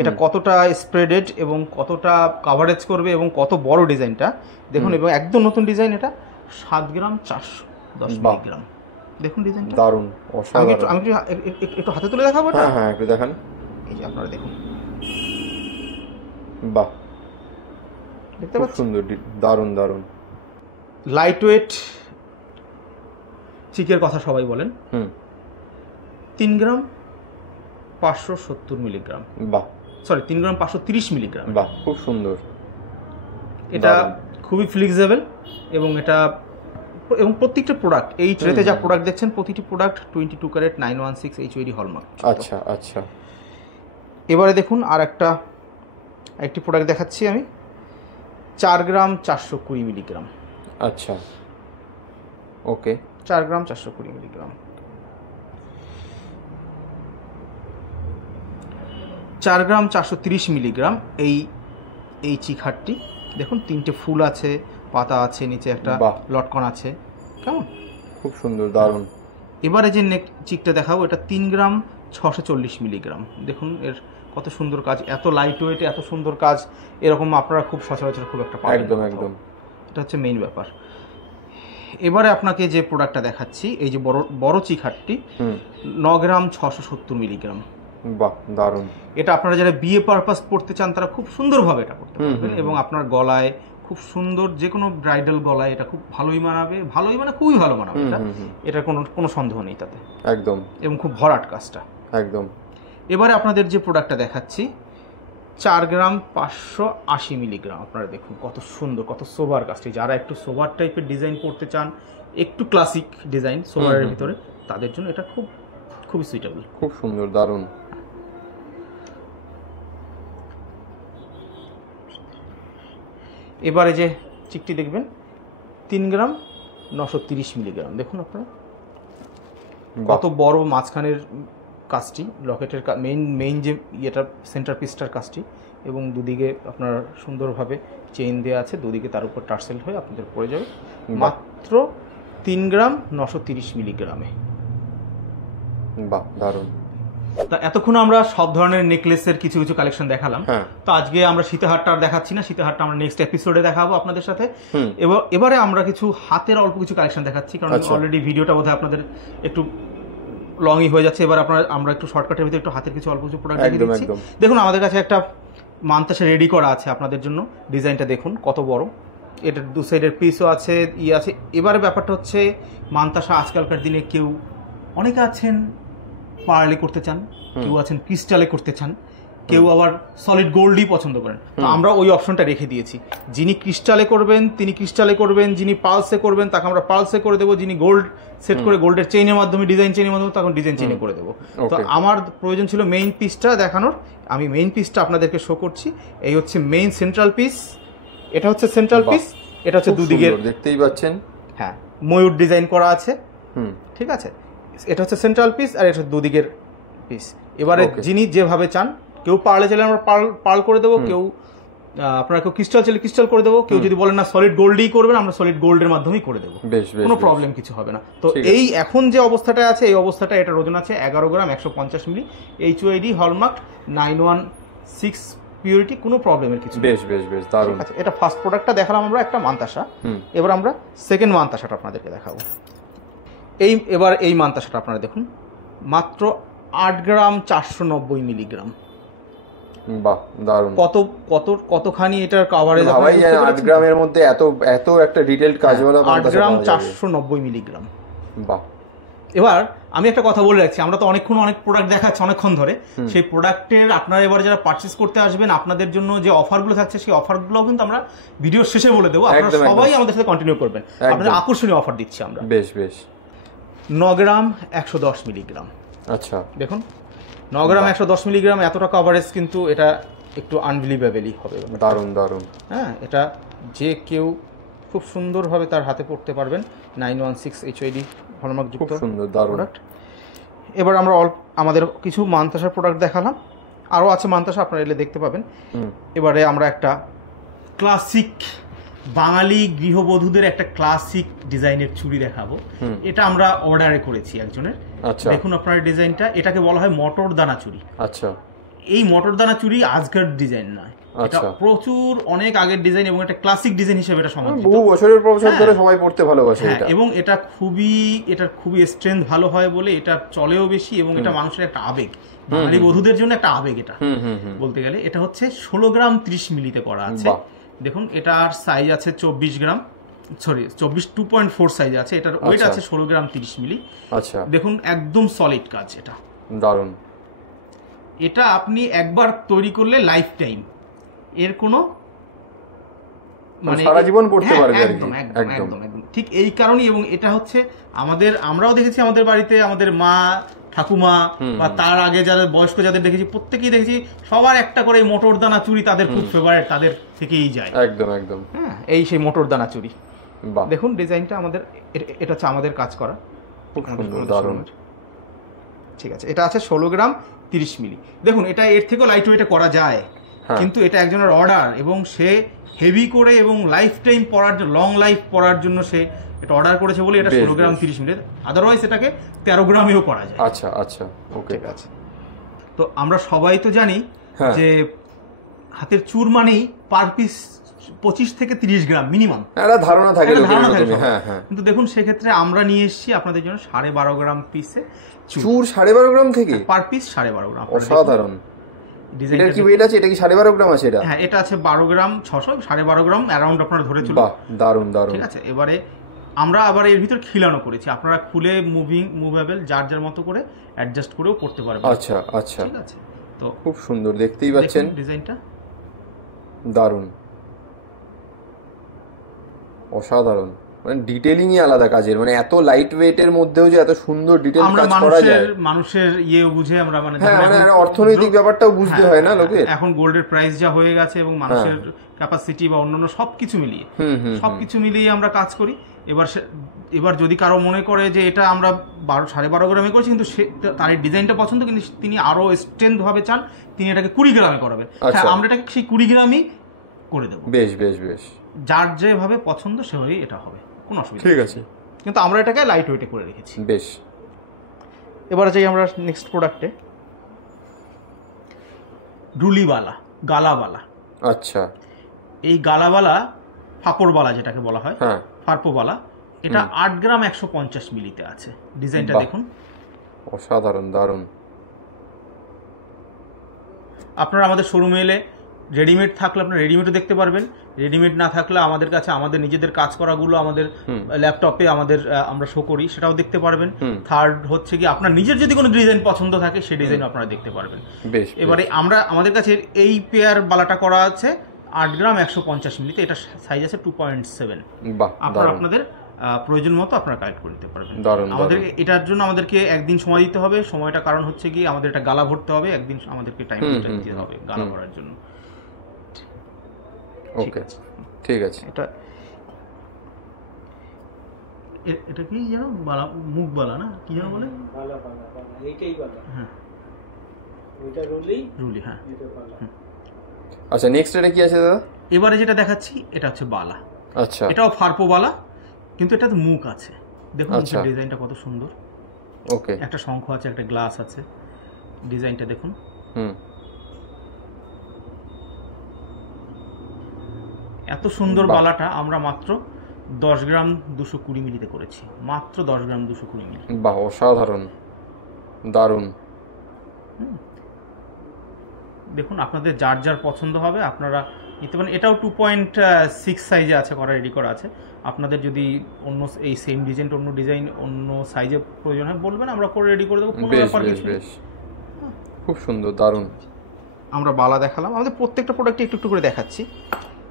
এটা কতটা স্প্রেডেড এবং কতটা কভারেজ করবে এবং কত বড় ডিজাইনটা দেখুন, এবং একদম নতুন ডিজাইন। এটা 7 গ্রাম 410 মিলিগ্রাম। দেখুন ডিজাইনটা দারুণ, অসাধারণ। আমি একটু হাতে তুলে দেখাবো। হ্যাঁ একটু দেখান। এই যে আপনারা দেখুন, বাহ, দেখতে পাচ্ছেন, সুন্দর, দারুণ দারুণ। লাইট ওয়েট চিকের কথা সবাই বলেন। 3 গ্রাম 570 মিলিগ্রাম। বাহ, সরি 3 গ্রাম 530 মিলিগ্রাম। বাহ, খুব সুন্দর। এটা খুবই ফ্লেক্সিবল এবং এবং প্রত্যেকটা প্রোডাক্ট, এই ট্রেতে যা প্রোডাক্ট দেখছেন প্রতিটি প্রোডাক্ট 22 ক্যারেট 916 HUID হলমার্ক। আচ্ছা আচ্ছা। এবারে দেখুন একটি প্রোডাক্ট দেখাচ্ছি আমি, 4 গ্রাম 420 মিলিগ্রাম। আচ্ছা, ওকে, 4 গ্রাম 420 মিলিগ্রাম। 4 গ্রাম 430 মিলিগ্রাম। এই চিকহাটটি দেখুন, 3টে ফুল আছে, পাতা আছে, নিচে একটা লটকন আছে, কেমন খুব সুন্দর, দারুণ। এবারে যে চিকটা দেখাবো, এটা 3 গ্রাম 640 মিলিগ্রাম। দেখুন এর কত সুন্দর কাজ, এত লাইট ওয়েটে এত সুন্দর কাজ এরকম আপনারা খুব সচরাচর খুব একটা পাবেন। একদম একদম, এটা হচ্ছে মেইন ব্যাপার। এবারে আপনাকে যে প্রোডাক্টটা দেখাচ্ছি, এই যে বড় চিকহাটটি 9 গ্রাম 670 মিলিগ্রাম। বাহ, দারুণ। এটা আপনারা যারা বিয়ে পারপাস পড়তে চান তারা খুব সুন্দরভাবে এটা করতে পারবেন এবং আপনার গলায় খুব সুন্দর, যে কোনো ব্রাইডাল গলায় এটা খুব ভালোই মানাবে, মানে খুবই ভালো মানাবে এটা কোনো সন্দেহ নেই তাতে, একদম, এবং খুব ভরাট কাজটা একদম। এবারে আপনাদের যে প্রোডাক্টটা দেখাচ্ছি 4 গ্রাম 580 মিলিগ্রাম। আপনারা দেখুন কত সুন্দর, কত সোবার কাজটি। যারা একটু সোবার টাইপের ডিজাইন করতে চান, একটু ক্লাসিক ডিজাইন সোবারের ভিতরে, তাদের জন্য এটা খুবই সুইটেবল, খুব সুন্দর, দারুণ। এবারে যে চিকটি দেখবেন 3 গ্রাম 930 মিলিগ্রাম। দেখুন আপনারা কত বড় মাঝখানের কাজটি, লকেটের মেইন যে ইয়েটা সেন্টার পিসটার কাজটি এবং দুদিকে আপনার সুন্দরভাবে চেইন দেওয়া আছে, দুদিকে তার উপর টার্সেল হয়ে আপনাদের পড়ে যাবে মাত্র 3 গ্রাম 930 মিলিগ্রামে। বাহ, দারুণ। তা এতক্ষণ আমরা সব ধরনের নেকলেসের কিছু কিছু কালেকশন দেখালাম। তো আজকে আমরা সীতাহারটা আর দেখাচ্ছি না, সীতাহারটা আমরা নেক্সট এপিসোডে দেখাবো আপনাদের সাথে। এবারে আমরা কিছু হাতের অল্প কিছু কালেকশন দেখাচ্ছি, কারণ অলরেডি ভিডিওটা বোধহয় আপনাদের একটু লংই হয়ে যাচ্ছে। এবার আমরা একটু শর্টকাটের ভিতরে একটু হাতের কিছু অল্প কিছু প্রোডাক্ট দেখিয়ে দিচ্ছি। দেখুন আমাদের কাছে একটা মানতাসা রেডি করা আছে আপনাদের জন্য। ডিজাইনটা দেখুন কত বড়, এটার দু সাইডের পিসও আছে, আছে। এবারে ব্যাপারটা হচ্ছে মানতাসা আজকালকার দিনে কেউ অনেকে আছেন পার্লে করতে চান, কেউ আছেন ক্রিস্টালে করতে চান, কেউ আবার সলিড গোল্ডই পছন্দ করেন। তো আমরা ওই অপশনটা রেখে দিয়েছি, যিনি ক্রিস্টালে করবেন তিনি ক্রিস্টালে করবেন, যিনি পালসে করবেন তাকে আমরা পালসে করে দেবো, যিনি গোল্ড সেট করে গোল্ডের চেইনের মাধ্যমে ডিজাইন চেইনের মাধ্যমে তখন ডিজাইন চেইনে করে দেবো। তো আমার প্রয়োজন ছিল মেইন পিসটা দেখানোর, আমি মেইন পিসটা আপনাদেরকে শো করছি। এই হচ্ছে মেইন সেন্ট্রাল পিস, এটা হচ্ছে সেন্ট্রাল পিস, এটা হচ্ছে দুদিকের দেখতেই পাচ্ছেন, হ্যাঁ ময়ূর ডিজাইন করা আছে, ঠিক আছে। এটা হচ্ছে সেন্ট্রাল পিস আর এটা দুদিকের পিস। এবারে যিনি যেভাবে চান, কেউ পার্লে চাইলে আমরা পার্ল করে দেবো, কেউ আপনারা কেউ ক্রিস্টাল চাইলে ক্রিস্টাল করে দেবো, কেউ যদি বলেন না সলিড গোল্ডই করবেন আমরা সলিড গোল্ডের মাধ্যমেই করে দেবো, কোনো প্রবলেম কিছু হবে না। তো এই এখন যে অবস্থাটা আছে এই অবস্থাটা, এটার ওজন আছে 11 গ্রাম 150 মিলি, HOID হলমার্ক 916 পিউরিটি, কোনো প্রবলেমের কিছু। বেশ বেশ বেশ দারুণ। আচ্ছা, এটা ফার্স্ট প্রোডাক্টটা দেখালাম আমরা একটা মানতাসা। এবার আমরা সেকেন্ড মানতাসাটা আপনাদেরকে দেখাবো। এবার এই মানতাসাটা আপনারা দেখুন, মাত্র 8 গ্রাম 490 মিলিগ্রাম। বাহ, দারুণ। কতখানি এটার কভারেজ, 8 গ্রামের মধ্যে এত একটা ডিটেইলড কাজ হলো। 8 গ্রাম 490 মিলিগ্রাম। বাহ। এবার আমি একটা কথা বলে রাখছি, আমরা তো অনেক প্রোডাক্ট দেখাচ্ছি অনেকক্ষণ ধরে, সেই প্রোডাক্টের আপনারা এবার যারা পারচেজ করতে আসবেন আপনাদের জন্য যে অফারগুলো থাকছে সেই অফারগুলো কিন্তু আমরা ভিডিওর শেষে বলে দেবো, আপনারা সবাই আমাদের সাথে কন্টিনিউ করবেন, আপনাদের আকর্ষণীয় অফার দিচ্ছি আমরা। বেশ বেশ। 9 গ্রাম 110 মিলিগ্রাম। আচ্ছা, দেখুন 9 গ্রাম 110 মিলিগ্রাম, এতটা কভারেজ কিন্তু এটা একটু আনবিলিভেবলই হবে। দারুণ দারুণ। হ্যাঁ, এটা যে কেউ খুব সুন্দরভাবে তার হাতে পড়তে পারবেন। 916 HOID হলমার্ক যুক্ত, সুন্দর দারুণ। এবার আমরা আমাদের কিছু মানতাসার প্রোডাক্ট দেখালাম, আরও আছে মানতাসা, আপনারা এলে দেখতে পাবেন। এবারে আমরা একটা ক্লাসিক বাঙালি গৃহবধূদের একটা ক্লাসিক ডিজাইনের চুড়ি দেখাবো। এটা আমরা অর্ডারে করেছি একজনের। দেখুন আপনার ডিজাইনটা, এটাকে বলা হয় মটর দানা চুড়ি। আচ্ছা, এই মটর দানা চুড়ি আজকের ডিজাইন নয়, এটা প্রচুর অনেক আগের ডিজাইন এবং এটা ক্লাসিক ডিজাইন হিসেবে এটা সমাদৃত, বহু বছরের বছর ধরে সবাই পড়তে ভালোবাসে এটা। এবং এটার খুবই স্ট্রেংথ ভালো হয় বলে এটা চলেও বেশি, এবং এটা মানুষের একটা আবেগ, বাঙালি বধূদের জন্য একটা আবেগ এটা বলতে গেলে। এটা হচ্ছে 16 গ্রাম 30 মিলিতে করা আছে। দেখুন এটার সাইজ আছে 24 গ্রাম, সরি 2.4 সাইজ আছে, এটার ওয়েট আছে 16 গ্রাম 30 মিলি। আচ্ছা, দেখুন একদম সলিড কাজ, এটা দারুণ। এটা আপনি একবার তৈরি করলে লাইফ টাইম, এর কোনো মানে সারা জীবন পড়তে পারবে। একদম একদম একদম ঠিক এই কারণেই। এবং এটা হচ্ছে আমরাও দেখেছি আমাদের বাড়িতে, আমাদের মা ঠাকুমা বা তার আগে যারা বয়স্ক যাদের দেখেছি প্রত্যেকেই দেখেছি সবার একটা করে মোটর দানা চুড়ি তাদের খুব ফেভারিট, তাদের থেকেই যায়। একদম একদম। হ্যাঁ, এই সেই মোটর দানা চুড়ি। দেখুন ডিজাইনটা আমাদের, এটা হচ্ছে আমাদের কাজ করা, খুব সুন্দর দারুণ। ঠিক আছে, এটা আছে 16 গ্রাম 30 মিলি। দেখুন এটা এর থেকেও লাইট ওয়েটে করা যায়, কিন্তু এটা একজনের অর্ডার এবং সে হেভি করে এবং লাইফ টাইম পরার জন্য, লং লাইফ পরার জন্য সে এটা অর্ডার করেছে বলে এটা 16 গ্রাম 30 মিলি। আদারওয়াইজ এটাকে 13 গ্রামেও করা যায়। আচ্ছা আচ্ছা, ওকে, ঠিক আছে। তো আমরা সবাই তো জানি যে হাতের চুর মানেই পার পিস 25 থেকে 30 গ্রাম মিনিমাম একটা ধারণা থাকে। কিন্তু দেখুন সেক্ষেত্রে আমরা নিয়ে এসেছি আপনাদের জন্য 12.5 গ্রাম পিসে চুর। 12.5 গ্রাম থেকে পার পিস 12.5 গ্রাম। অসাধারণ। ডিজাইনটা কি ওয়েট আছে? এটা কি 12.5 গ্রাম আছে? এটা হ্যাঁ, এটা আছে 12 গ্রাম 600, 12.5 গ্রাম অ্যারাউন্ড আপনারা ধরে চলুন। বাহ, দারুণ দারুণ। ঠিক আছে, এবারে আমরা আবার এর ভিতর খিলানো করেছি, আপনারা খুলে মুভেবল যার মতো করে অ্যাডজাস্ট করেও করতে পারবেন। আচ্ছা আচ্ছা, ঠিক আছে। তো খুব সুন্দর, দেখতেই পাচ্ছেন ডিজাইনটা দারুণ, অসাধারণ। মানে ডিটেলিংই আলাদা কাজের, মানে এত লাইট ওয়েটের মধ্যেও যে এত সুন্দর ডিটেল কাজ করা যায়। মানুষের ইয়ে বুঝে আমরা মানে অর্থনৈতিক ব্যাপারটাও বুঝতে হয় না লোকে। এখন গোল্ডের প্রাইস যা হয়ে গেছে এবং মানুষের ক্যাপাসিটি বা অন্যান্য সবকিছু মিলিয়ে আমরা কাজ করি। এবার যদি কারো মনে করে যে এটা আমরা 12.5 গ্রামে করছি, কিন্তু তার ডিজাইনটা পছন্দ, কিন্তু তিনি আরো স্ট্রেংথ ভাবে চান, তিনি এটাকে 20 গ্রামে করাবেন, আমরা এটাকে সেই 20 গ্রামই করে দেবো। বেশ বেশ বেশ, যার যেভাবে পছন্দ সেভাবেই এটা হবে, কোনো অসুবিধা ঠিক আছে। কিন্তু আমরা এটাকে লাইট ওয়েটে করে রেখেছি। বেশ, এবারে যাই আমরা নেক্সট প্রোডাক্টে, রুলিবালা, গালাবালা। আচ্ছা, এই গালাবালা ফাপড়বালা যেটাকে বলা হয়, ফার্পোবালা, এটা 8 গ্রাম 150 মিলিতে আছে। ডিজাইনটা দেখুন, অসাধারণ, দারুণ। আপনারা আমাদের শোরুমে এলে রেডিমেড থাকলে আপনারা রেডিমেডও দেখতে পারবেন, রেডিমেড না থাকলে আমাদের কাছে আমাদের নিজেদের কাজ করাগুলো আমাদের ল্যাপটপে আমরা শো করি, সেটাও দেখতে পারবেন। থার্ড হচ্ছে কি, আপনার নিজের যদি কোনো ডিজাইন পছন্দ থাকে সেই ডিজাইন আপনারা দেখতে পারবেন। এবারে আমাদের কাছে এই পেয়ার বালাটা করা আছে 8 গ্রাম 150 মিলিতে, এটা সাইজ আছে 2.7। আপনারা আপনাদের প্রয়োজন মতো আপনারা কালেক্ট করে নিতে পারবেন। আমাদের এটার জন্য আমাদেরকে একদিন সময় দিতে হবে। সময়টা কারণ হচ্ছে কি, আমাদের এটা গালা ভরতে হবে, একদিন আমাদেরকে টাইম দিতে হবে গালা ভরার জন্য। ওকে, ঠিক আছে। এটা কি যেন বালা, মুখ বালা না কি যেন বলে, বালা বালা বালা, এইটাই বালা। হ্যাঁ, ওইটা রুলি, হ্যাঁ। আচ্ছা, নেক্সট এটা কি আছে দাদা? এবারে যেটা দেখাচ্ছি এটা হচ্ছে বালা। আচ্ছা, এটাও ফার্পো বালা, কিন্তু এটাতে মুখ আছে। দেখুন ডিজাইনটা কত সুন্দর। ওকে, একটা শঙ্খ আছে, একটা গ্লাস আছে, ডিজাইনটা দেখুন। এত সুন্দর বালাটা আমরা মাত্র 10 গ্রাম 220 মিলিতে করেছি, মাত্র 10 গ্রাম 220 মিলি। বাহ, অসাধারণ, দারুণ। দেখুন, আপনাদের যার যার পছন্দ হবে আপনারা নিতে পারেন। এটাও 2.6 সাইজে আছে, করা রেডি করা আছে। আপনাদের যদি অন্য এই সেম ডিজাইন অন্য ডিজাইন অন্য সাইজে প্রয়োজন হয় বলবেন, আমরা করে রেডি করে দেবো, কোনো ব্যাপার কিছু নেই। খুব সুন্দর, দারুণ। আমরা বালা দেখালাম, আমাদের প্রত্যেকটা প্রোডাক্টে একটু একটু করে দেখাচ্ছি।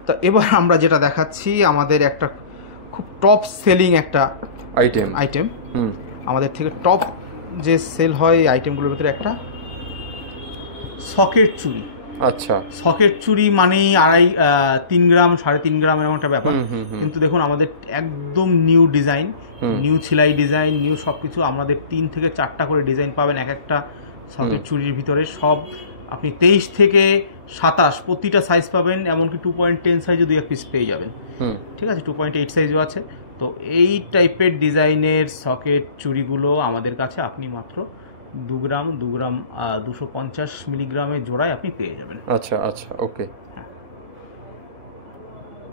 তো এবার আমরা যেটা দেখাচ্ছি, আমাদের একটা খুব টপ সেলিং একটা আইটেম আমাদের থেকে টপ যে সেল হয় এই আইটেমগুলোর ভিতরে একটা সকেট চুড়ি। আচ্ছা, সকেট চুড়ি মানেই 3 গ্রাম 3.5 গ্রাম এরকম একটা ব্যাপার। কিন্তু দেখুন, আমাদের একদম নিউ ডিজাইন, নিউ ছিলাই ডিজাইন, নিউ সবকিছু। আমাদের 3 থেকে 4টা করে ডিজাইন পাবেন এক একটা সকেট চুড়ির ভিতরে। সব আপনি 23 থেকে 27 প্রতিটা সাইজ পাবেন, এমনকি 2.10 সাইজও 2 পিস পেয়ে যাবেন। ঠিক আছে, 2.8 সাইজও আছে। তো এই টাইপের ডিজাইনের সকেট চুড়িগুলো আমাদের কাছে আপনি মাত্র 2 গ্রাম 250 মিলিগ্রামের জোড়ায় আপনি পেয়ে যাবেন। আচ্ছা আচ্ছা, ওকে।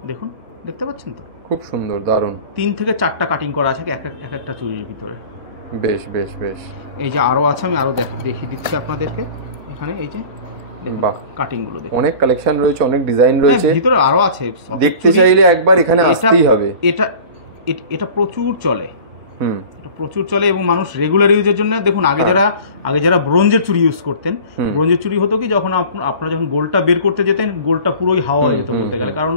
দেখুন, দেখতে পাচ্ছেন তো, খুব সুন্দর, দারুণ। 3 থেকে 4টা কাটিং করা আছে এক একটা চুড়ির ভিতরে। বেশ বেশ বেশ। এই যে আরো আছে, আমি আরো দেখিয়ে দিচ্ছি আপনাদেরকে। এখানে এই যে বাহ, কাটিং গুলো দেখুন, অনেক কালেকশন রয়েছে, অনেক ডিজাইন রয়েছে, ভিতরে আরো আছে। দেখতে চাইলে একবার এখানে আসতেই হবে। এটা প্রচুর চলে, এটা প্রচুর চলে এবং মানুষ রেগুলার ইউজের জন্য। দেখুন, আগে যারা ব্রোঞ্জের চুড়ি ইউজ করতেন, ব্রোঞ্জের চুড়ি হতো কি, যখন আপনারা যখন গোল্ডটা বের করতে যেতেন, গোল্ডটা পুরোই হাওয়া হয়ে যেত বলতে গেলে। কারণ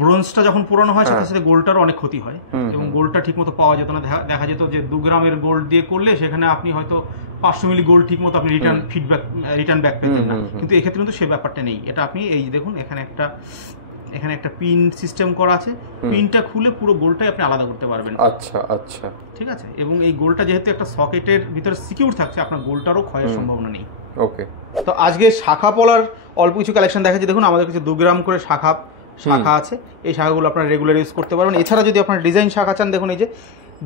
ব্রোঞ্জটা যখন পুরানো হয় সাথে সাথে গোল্ডটারও অনেক ক্ষতি হয় এবং গোল্ডটা ঠিক মতো পাওয়া যেত না। দেখা যেত যে 2 গ্রামের গোল্ড দিয়ে করলে সেখানে আপনি হয়তো 500 মিলি গোল্ড ঠিক মতো আপনি রিটার্ন ব্যাক পেতেন না। কিন্তু এক্ষেত্রে কিন্তু সে ব্যাপারটা নেই। এটা আপনি এই দেখুন, এখানে একটা পিন সিস্টেম করা আছে, পিনটা খুলে পুরো গোল্ডটাই আপনি আলাদা করতে পারবেন। আচ্ছা আচ্ছা, ঠিক আছে। এবং এই গোল্ডটা যেহেতু একটা সকেটের ভিতরে সিকিউর থাকছে, আপনার গোল্ডটারও ক্ষয়ের সম্ভাবনা নেই। ওকে। তো আজকে শাখা পলার অল্প কিছু কালেকশন দেখাচ্ছি। দেখুন, আমাদের কাছে 2 গ্রাম করে শাখা আছে। এই শাখাগুলো আপনারা রেগুলার ইউজ করতে পারবেন। এছাড়া যদি আপনার ডিজাইন শাখা চান, দেখুন এই যে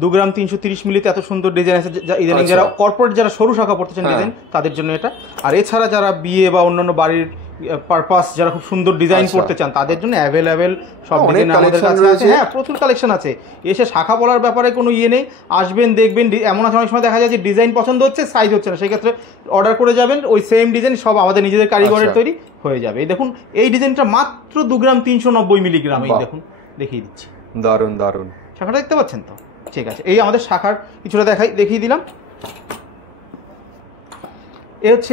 2 গ্রাম 330 মিলিতে এত সুন্দর ডিজাইন আছে। ইদানিং যারা কর্পোরেট যারা সরু শাখা পড়তে চান ডিজাইন, তাদের জন্য এটা। আর এছাড়া যারা বিয়ে বা অন্যান্য বাড়ির পারপাস যারা খুব সুন্দর ডিজাইন করতে চান, তাদের জন্য অ্যাভেলেবেল সব ডিজাইন আমাদের কাছে আছে। হ্যাঁ, প্রচুর কালেকশন আছে। এসে শাখা পলার ব্যাপারে কোনো ইয়ে নেই, আসবেন দেখবেন। এমন আছে অনেক সময় দেখা যায় যে ডিজাইন পছন্দ হচ্ছে, সাইজ হচ্ছে না, সেই ক্ষেত্রে অর্ডার করে যাবেন, ওই সেম ডিজাইন সব আমাদের নিজেদের কারিগরের তৈরি হয়ে যাবে। এই দেখুন, এই ডিজাইনটা মাত্র 2 গ্রাম 390 মিলিগ্রাম। এই দেখুন, দেখিয়ে দিচ্ছি, দারুণ দারুণ। শাখাটা দেখতে পাচ্ছেন তো? ঠিক আছে, এই আমাদের শাখার কিছুটা দেখিয়ে দিলাম।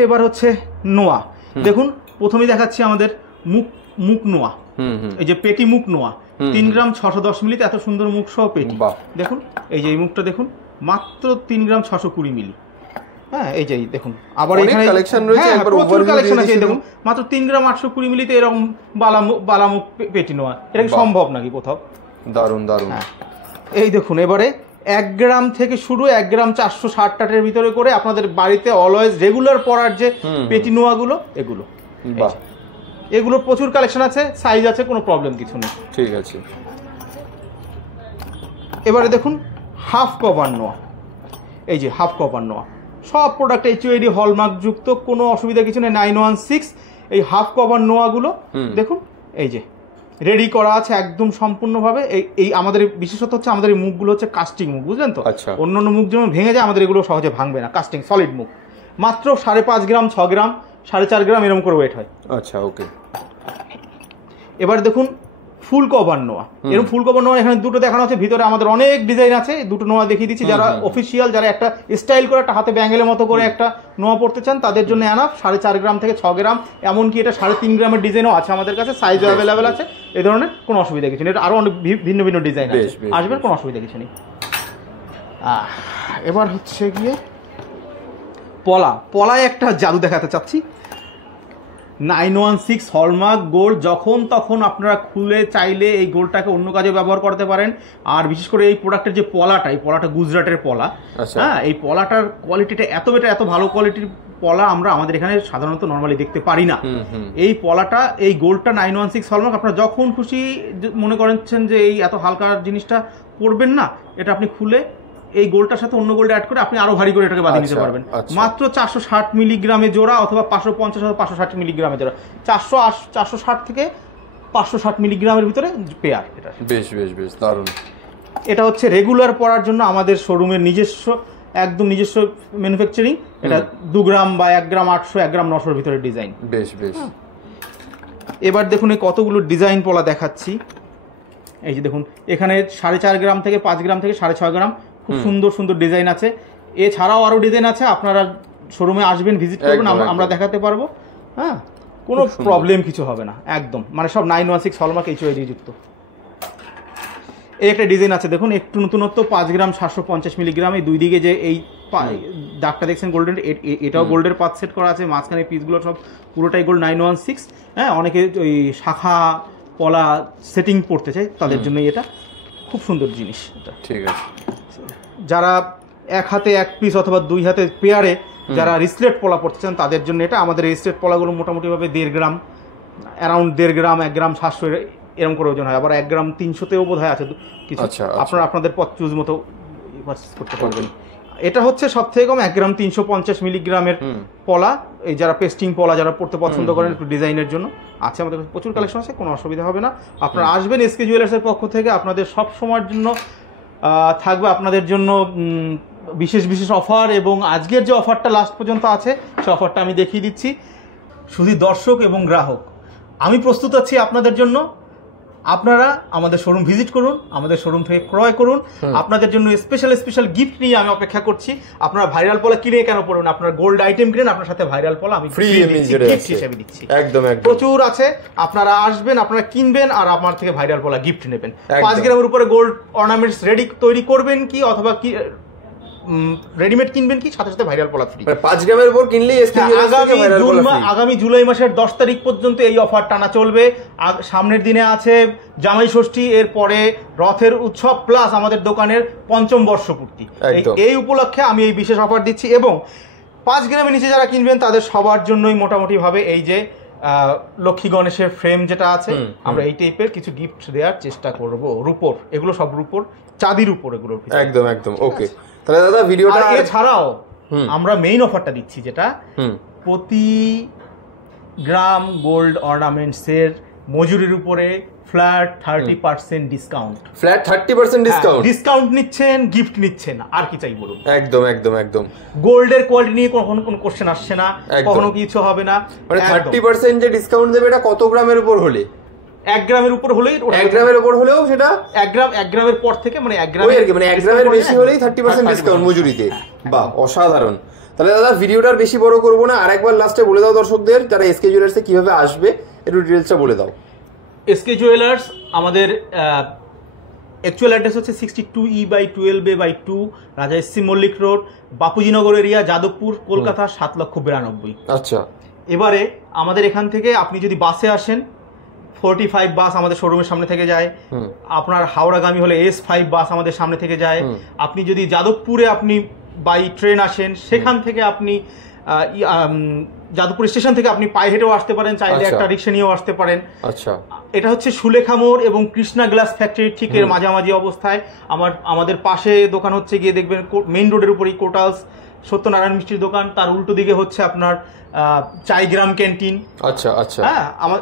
এবার হচ্ছে নোয়া। দেখুন, প্রথমেই দেখাচ্ছি আমাদের মুখ নোয়া, এই যে পেটি মুখ নোয়া। 3 গ্রাম 610 মিলিতে এত সুন্দর মুখ সহ পেটি। বাহ। দেখুন এই যে এই মুখটা দেখুন, মাত্র 3 গ্রাম 620 মিলি। হ্যাঁ এই যে দেখুন, আবার অনেক এখানে কালেকশন রয়েছে, হ্যাঁ, একবার প্রচুর overview কালেকশন দিয়ে আছে। এই দিয়েছি। দেখুন মাত্র 3 গ্রাম 820 মিলিতে এরকম বালামুখ পেটি নেওয়া, এটা কি বাহ। সম্ভব নাকি কোথাও? দারুন দারুন। হ্যাঁ এই দেখুন, এবারে 1 গ্রাম থেকে শুরু 1 গ্রাম 460 ভিতরে করে আপনাদের বাড়িতে অলওয়েজ রেগুলার পরার যে পেটি নোয়াগুলো, এগুলো বাহ, এগুলোর প্রচুর কালেকশন আছে, সাইজ আছে, কোনো প্রবলেম কিছু নেই। ঠিক আছে। এবারে দেখুন হাফ কভার নোয়া, এই যে হাফ কভার নোয়া, সব প্রোডাক্ট HUID হলমার্ক যুক্ত, কোনো অসুবিধা কিছু নেই। 916 এই হাফ কভার নোয়াগুলো দেখুন, এই যে রেডি করা আছে একদম সম্পূর্ণভাবে। এই আমাদের বিশেষত হচ্ছে আমাদের এই মুখগুলো হচ্ছে কাস্টিং মুখ, বুঝলেন তো? আচ্ছা। অন্য অন্য মুখ যেমন ভেঙে যায়, আমাদের এগুলো সহজে ভাঙবে না, কাস্টিং সলিড মুখ। মাত্র 5.5 গ্রাম, 6 গ্রাম, 4.5 গ্রাম এরকম করে ওয়েট হয়। আচ্ছা, ওকে। এবার দেখুন ফুল কভার নোয়া, এরকম ফুল কভার নোয়া এখানে দুটো দেখানো আছে, ভিতরে আমাদের অনেক ডিজাইন আছে। দুটো নোয়া দেখিয়ে দিচ্ছি, যারা অফিসিয়াল, যারা একটা স্টাইল করে একটা হাতে ব্যাঙ্গেলের মতো করে একটা নোয়া পড়তে চান, তাদের জন্য এনাফ। 4.5 গ্রাম থেকে 6 গ্রাম, এমনকি এটা 3.5 গ্রামের ডিজাইনও আছে আমাদের কাছে, সাইজও অ্যাভেলেবেল আছে। এই ধরনের কোনো অসুবিধা কিছু নেই, এটা আরো অনেক ভিন্ন ভিন্ন ডিজাইন আছে, আসবেন, কোনো অসুবিধা কিছু নেই। এবার হচ্ছে গিয়ে পলায় একটা জাদু দেখাতে চাচ্ছি। 916 হলমার্ক গোল্ড, যখন তখন আপনারা খুলে চাইলে এই গোল্ডটাকে অন্য কাজে ব্যবহার করতে পারেন। আর বিশেষ করে এই প্রোডাক্টের যে পলাটা, এই পলাটা গুজরাটের পলা। হ্যাঁ, এই পলাটার কোয়ালিটিটা এত ভালো কোয়ালিটির পলা আমরা আমাদের এখানে সাধারণত নর্মালি দেখতে পারি না। এই পলাটা, এই গোল্ডটা 916 হলমার্ক, আপনারা যখন খুশি মনে করেছেন যে এই এত হালকা জিনিসটা পরবেন না, এটা আপনি খুলে এই গোল্ডটার সাথে অন্য গোল্ড অ্যাড করে আপনি আরো ভারী করে এটাকে বাঁধিয়ে নিতে পারবেন। মাত্র 460 মিলিগ্রামে জোড়া, অথবা 550 অথবা 560 মিলিগ্রামে জোড়া। 460 থেকে 560 মিলিগ্রামের ভিতরে পেয়ার। এটা বেশ বেশ বেশ দারুণ। এটা হচ্ছে রেগুলার পরার জন্য আমাদের শোরুমের নিজস্ব, একদম নিজস্ব ম্যানুফ্যাকচারিং। এটা 2 গ্রাম বা 1 গ্রাম 800, 1 গ্রাম 900 ভিতরে ডিজাইন। বেশ বেশ। এবার দেখুন এই কতগুলো ডিজাইন পলা দেখাচ্ছি। এই যে দেখুন, এখানে 4.5 গ্রাম থেকে 5 গ্রাম থেকে 6.5 গ্রাম খুব সুন্দর সুন্দর ডিজাইন আছে। এছাড়াও আরো ডিজাইন আছে, আপনারা শোরুমে আসবেন, ভিজিট করবেন, আমরা দেখাতে পারবো। হ্যাঁ, কোনো প্রবলেম কিছু হবে না, একদম মানে সব 916 হলমার্ক HUID যুক্ত। এই একটা ডিজাইন আছে দেখুন, একটু নতুনত্ব, 5 গ্রাম 750 মিলিগ্রাম। এই দুই দিকে যে এই দাগটা দেখছেন গোল্ডেন, এটাও গোল্ডের পাত সেট করা আছে, মাঝখানে পিসগুলো সব পুরোটাই গোল্ড 916। হ্যাঁ, অনেকে ওই শাখা পলা সেটিং পড়তে চায়, তাদের জন্য এটা খুব সুন্দর জিনিস। এটা ঠিক আছে। যারা এক হাতে এক পিস অথবা 2 হাতে পেয়ারে যারা রিসলেট পলা পড়তে চান, তাদের জন্য এটা। আমাদের রিসলেট পলাগুলো মোটামুটিভাবে 1.5 গ্রাম, অ্যারাউন্ড 1.5 গ্রাম, 1 গ্রাম 700 এরকম করে ওজন হয়। আবার 1 গ্রাম 300তেও বোধ হয় আছে কিছু। আপনারা আপনাদের পথ চুজ মতো পারচেজ করতে পারবেন। এটা হচ্ছে সব থেকে কম 1 গ্রাম 350 মিলিগ্রামের পলা। এই যারা পেস্টিং পলা যারা পড়তে পছন্দ করেন একটু ডিজাইনের জন্য আছে, আমাদের কাছে প্রচুর কালেকশন আছে, কোনো অসুবিধা হবে না। আপনারা আসবেন SK জুয়েলার্সের পক্ষ থেকে, আপনাদের সব সময়ের জন্য থাকবে আপনাদের জন্য বিশেষ বিশেষ অফার। এবং আজকের যে অফারটা লাস্ট পর্যন্ত আছে, সেই অফারটা আমি দেখিয়ে দিচ্ছি। শুধু দর্শক এবং গ্রাহক, আমি প্রস্তুত আছি আপনাদের জন্য। আপনারা আমাদের শোরুম ভিজিট করুন, আমাদের শোরুম থেকে ক্রয় করুন। আপনাদের জন্য স্পেশাল গিফট নিয়ে আমি অপেক্ষা করছি। আপনারা ভাইরাল পলা কিনে কেন পড়বেন, আপনারা গোল্ড আইটেম কিনেন, আপনার সাথে ভাইরাল পলা আমি ফ্রি গিফট হিসেবে দিচ্ছি। একদম একদম প্রচুর আছে, আপনারা আসবেন, আপনারা কিনবেন, আর আমার থেকে ভাইরাল পলা গিফট নেবেন। 5 গ্রামের উপরে গোল্ড অর্নামেন্টস তৈরি করবেন কি, অথবা কি রেডিমেড কিনবেন কি, সাথে সাথে ভাইরাল পলা ফ্রি। 5 গ্রামের উপর কিনলে আগামী জুলাই মাসের 10 তারিখ পর্যন্ত এই অফার টানা চলবে। সামনের দিনে আছে জামাই ষষ্ঠী, এরপরে রথের উৎসব, প্লাস আমাদের দোকানের 5ম বর্ষপূর্তি। এই উপলক্ষে আমি এই বিশেষ অফার দিচ্ছি। এবং 5 গ্রামের নিচে যারা কিনবেন তাদের সবার জন্যই মোটামুটি ভাবে এই যে লক্ষ্মী গণেশের ফ্রেম যেটা আছে, আমরা এই টাইপের কিছু গিফট দেওয়ার চেষ্টা করব। রূপোর, এগুলো সব রূপোর, চাঁদির উপর এগুলো। একদম একদম ওকে। তাহলে দাদা ভিডিওটা এছাড়াও আমরা মেইন অফারটা দিচ্ছি, যেটা প্রতি গ্রাম গোল্ড অর্নামেন্টসের মজুরির উপরে flat 30% discount. Flat 30% discount, discount নিচ্ছেন, গিফট নিচ্ছেন, আর কি চাই বলুন। একদম একদম একদম। গোল্ডের কোয়ালিটি নিয়ে কখনো কোনো কোশ্চেন আসছে না, কখনো কিছু হবে না। মানে 30% যে ডিসকাউন্ট দেবে, এটা কত গ্রামের উপর হলে? 1 গ্রামের উপর হলেই, 1 গ্রামের উপর হলেও সেটা 1 গ্রামের পর থেকে, মানে 1 গ্রাম, মানে 1 গ্রামের বেশি হলেই 30% ডিসকাউন্ট মজুরিতে। বাহ, অসাধারণ। তাহলে দাদা ভিডিওটার বেশি বড় করবো না, আরেকবার লাস্টে বলে দাও দর্শকদের যারা SK জুয়েলার্সে কিভাবে আসবে, একটু ডিটেইলসটা বলে দাও। এসকে জুয়েলার্স আমাদের অ্যাকচুয়াল অ্যাড্রেস হচ্ছে 62E/12A/2 Raja SC Mallick road, Bapujinagar area, Jadavpur, Kolkata 7,92,000। আচ্ছা, এবারে আমাদের এখান থেকে আপনি যদি বাসে আসেন 45 বাস আমাদের শোরুমের সামনে থেকে যায়। আপনার হাওড়াগামী হলে S5 বাস আমাদের সামনে থেকে যায়। আপনি যদি যাদবপুরে আপনি বাই ট্রেন আসেন, সেখান থেকে আপনি যাদবপুর স্টেশন থেকে আপনি পায়ে হেঁটেও আসতে পারেন, চাইলে আচ্ছা। একটা রিক্সা নিয়েও আসতে পারেন। আচ্ছা, এটা হচ্ছে সুলেখা মোড় এবং কৃষ্ণা গ্লাস ফ্যাক্টরির ঠিক এর মাঝামাঝি অবস্থায়। আমাদের পাশে দোকান হচ্ছে গিয়ে দেখবেন মেইন রোডের উপরেই কোটালস সত্যনারায়ণ মিষ্টির দোকান, তার উল্টো দিকে হচ্ছে আপনার চাইগ্রাম ক্যান্টিন। আচ্ছা, আচ্ছা। হ্যাঁ, আমার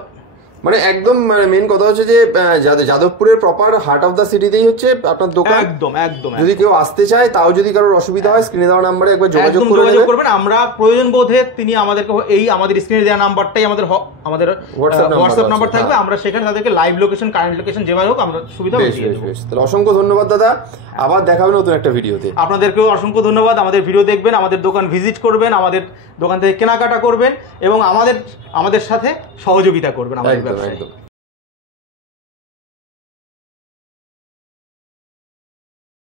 মানে একদম মেন কথা হচ্ছে যে যাদবপুরের প্রপার হার্ট অফ দ্য সিটিতেই হচ্ছে আপনার দোকান। একদম একদম যদি কেউ আসতে চায়, তাও যদি কারোর অসুবিধা হয়, স্ক্রিনে দেওয়া নাম্বারে একবার যোগাযোগ একদম করে যোগাযোগ নেবেন। করবেন। আমরা প্রয়োজন বোধে তিনি আমাদেরকে আমাদের স্ক্রিনে দেওয়া নাম্বারটাই আমাদের হোয়াটসঅ্যাপ নাম্বার থাকবে। আমরা সেখানে তাদেরকে লাইভ লোকেশন, কারেন্ট লোকেশন যেভাবে হোক আমরা সুবিধা বেশ দিয়ে বেশ দেবো। বেশ, তাহলে অসংখ্য ধন্যবাদ দাদা, আবার দেখা হবে নতুন একটা ভিডিওতে। আপনাদেরকেও অসংখ্য ধন্যবাদ। আমাদের ভিডিও দেখবেন, আমাদের দোকান ভিজিট করবেন, আমাদের দোকান থেকে কেনাকাটা করবেন এবং আমাদের সাথে সহযোগিতা করবেন আমাদের একদম ব্যবসায়। একদম।